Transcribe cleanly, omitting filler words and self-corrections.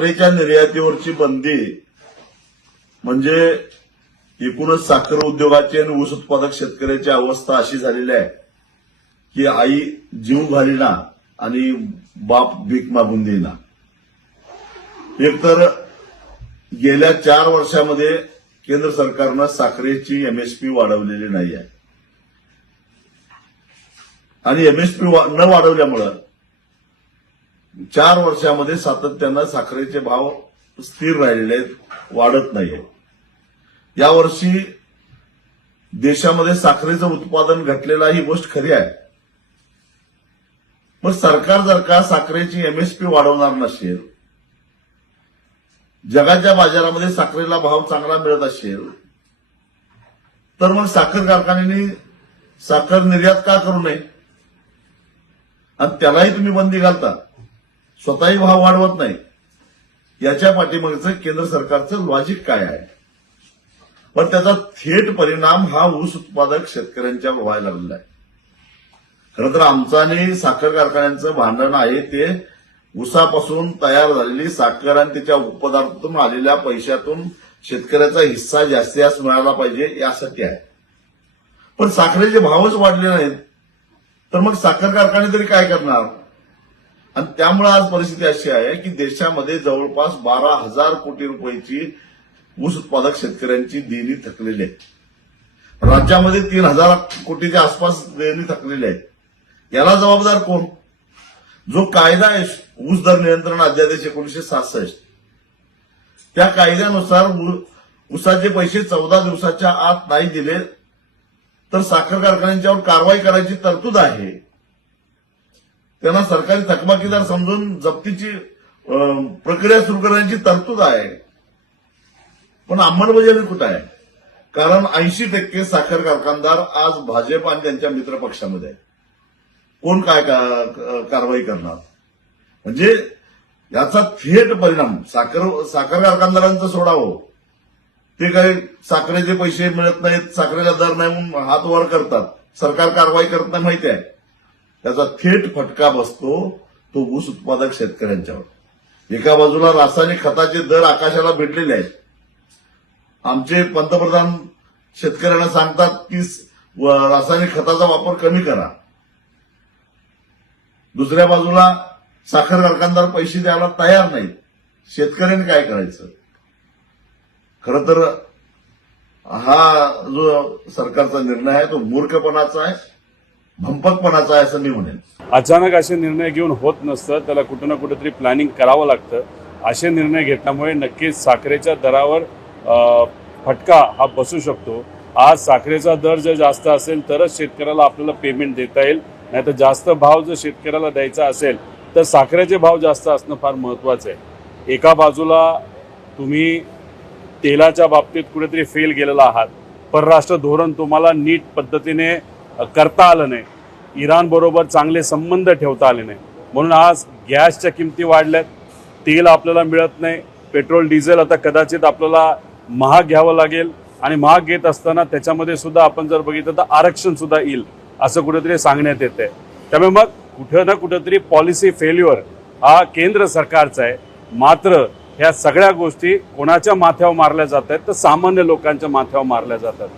साखरेच्या निर्यातीवरची बंदी म्हणजे एकूणच साखर उद्योगाची आणि ऊस उत्पादक शेतकऱ्याची अवस्था अशी झालेली आहे की आई जीव घालीना आणि बाप भीक मागून देईना. एकतर गेल्या 4 वर्षामध्ये केंद्र सरकारनं साखरेची एमएसपी वाढवलेली नाही आहे आणि एमएसपी न वाढवल्यामुळं 4 वर्षामध्ये सातत्यानं साखरेचे भाव स्थिर राहिलेले आहेत, वाढत नाहीये. यावर्षी देशामध्ये साखरेचं उत्पादन घटलेलं ही गोष्ट खरी आहे. मग सरकार जर का साखरेची एमएसपी वाढवणार नसेल, जगाच्या बाजारामध्ये साखरेला भाव चांगला मिळत असेल, तर मग साखर कारखान्यांनी साखर निर्यात का करू नये आणि त्यालाही तुम्ही बंदी घालता, स्वतःही भाव वाढवत नाही. याच्या पाठीमागचं केंद्र सरकारचं लॉजिक काय आहे? पण त्याचा थेट परिणाम हा ऊस उत्पादक शेतकऱ्यांच्यावर व्हायला लागलेला आहे. खरं तर आमचं आणि साखर कारखान्यांचं भांडण आहे ते ऊसापासून तयार झालेली साखर आणि त्याच्या उपपदार्थातून आलेल्या पैशातून शेतकऱ्याचा हिस्सा जास्तीत जास्त मिळाला पाहिजे यासाठी आहे. पण साखरेचे भावच वाढले नाहीत, तर मग साखर कारखाने तरी काय करणार? आणि त्यामुळे आज परिस्थिती अशी आहे की देशामध्ये जवळपास 12,000 कोटी रुपयाची ऊस उत्पादक शेतकऱ्यांची देणी थकलेली आहे. राज्यामध्ये 3,000 कोटीच्या आसपास देणी थकलेली आहे. याला जबाबदार कोण? जो कायदा आहे ऊस दर नियंत्रण अध्यादेश 1966, त्या कायद्यानुसार ऊसाचे पैसे 14 दिवसाच्या आत नाही दिले तर साखर कारखान्यांच्यावर कारवाई करायची तरतूद आहे. त्यांना सरकारी थकबाकीदार समजून जप्तीची प्रक्रिया सुरू करण्याची तरतूद आहे. पण अंमलबजावणी कुठं आहे? कारण 80% साखर कारखानदार आज भाजप आणि त्यांच्या मित्रपक्षामध्ये आहे. कोण काय कारवाई करणार? म्हणजे याचा थेट परिणाम साखर कारखानदारांचं सोडावं, ते काही साखरेचे पैसे मिळत नाहीत, साखरेला दर नाही म्हणून हात वर करतात, सरकार कारवाई करत नाही माहिती आहे. त्याचा थेट फटका बसतो तो ऊस उत्पादक शेतकऱ्यांच्यावर. एका बाजूला रासायनिक खताचे दर आकाशाला भिडलेले आहेत. आमचे पंतप्रधान शेतकऱ्यांना सांगतात की रासायनिक खताचा वापर कमी करा. दुसऱ्या बाजूला साखर कारखानदार पैसे द्यायला तयार नाहीत. शेतकऱ्यांनी काय करायचं? खरं तर हा जो सरकारचा निर्णय आहे तो मूर्खपणाचा आहे, भंपकपणाचा आहे असं मी म्हणेन. अचानक असे निर्णय घेऊन होत नसतं, त्याला कुठं ना कुठेतरी प्लॅनिंग करावं लागतं. असे निर्णय घेतल्यामुळे नक्कीच साखरेच्या दरावर फटका हा बसू शकतो. आज साखरेचा दर जर जास्त असेल तरच शेतकऱ्याला आपल्याला पेमेंट देता येईल, नाही तर जास्त भाव जर शेतकऱ्याला द्यायचा असेल तर साखरेचे भाव जास्त असणं फार महत्त्वाचं आहे. एका बाजूला तुम्ही तेलाच्या बाबतीत कुठेतरी फेल गेलेला आहात, परराष्ट्र धोरण तुम्हाला नीट पद्धतीने करता आलं नाही, इराणबरोबर चांगले संबंध ठेवता आले नाही, म्हणून आज गॅसच्या किमती वाढल्यात, तेल आपल्याला मिळत नाही, पेट्रोल डिझेल आता कदाचित आपल्याला महाग घ्यावं लागेल आणि महाग घेत असताना त्याच्यामध्ये सुद्धा आपण जर बघितलं तर आरक्षण सुद्धा येईल असं कुठेतरी सांगण्यात येत आहे. त्यामुळे मग कुठं ना कुठेतरी पॉलिसी फेल्युअर हा केंद्र सरकारचा आहे. मात्र ह्या सगळ्या गोष्टी कोणाच्या माथ्यावर मारल्या जात आहेत तर सामान्य लोकांच्या माथ्यावर मारल्या जातात.